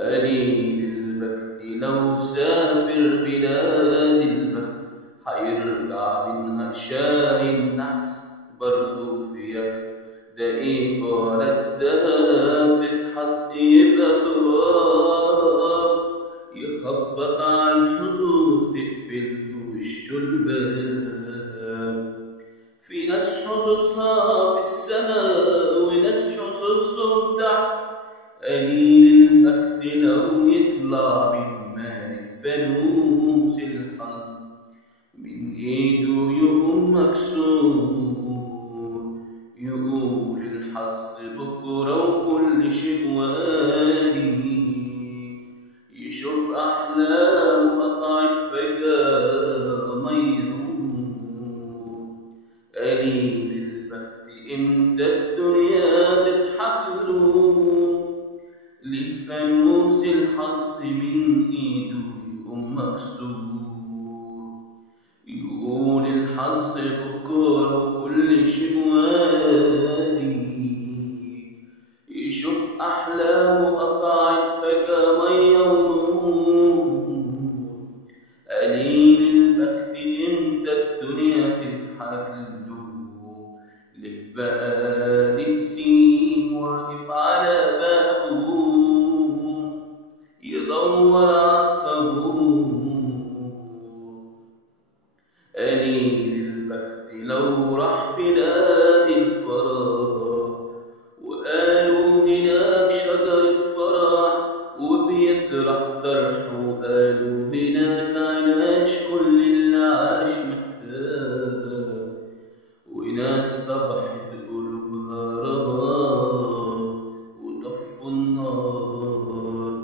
قليل البخت لو سافر بلاد البخت حيرجع منها شايل نحس برضو في يخت. دقيق ولا الدهب تضحك يبقى تراب، يخبط على الحظوظ تقفل في وشه الباب. في ناس حظوظها في السماء وناس حظوظهم تحت، قليل البخت لو يطلع بجمال فانوس الحظ من ايده يقوم مكسور. يقول الحظ بكره وكل شيء واري، يشوف احلامه قطعت فجأة ميه. قليل البخت امتى الدنيا تضحك له، لفانوس الحظ من ايده يقوم مكسور. يقول الحظ بكره وكل شيء واري، يشوف احلامه قطعت فجأة ميه ونور. قليل البخت امتى الدنيا تضحك له، ليه بقالي سنين واقف على بابه يدور عالطابور. قليل البخت لو راح بلاد الفرح وقالوا هناك شجرة فرح وبيطرح طرح، وقالوا هناك عناش كل اللي عاش محتاج. وناس صبحت قلوبها رماد وطفوا النار،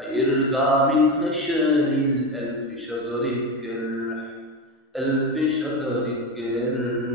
هيرجع منها شايل ألف شجرة جرح، ألف شجرة جرح.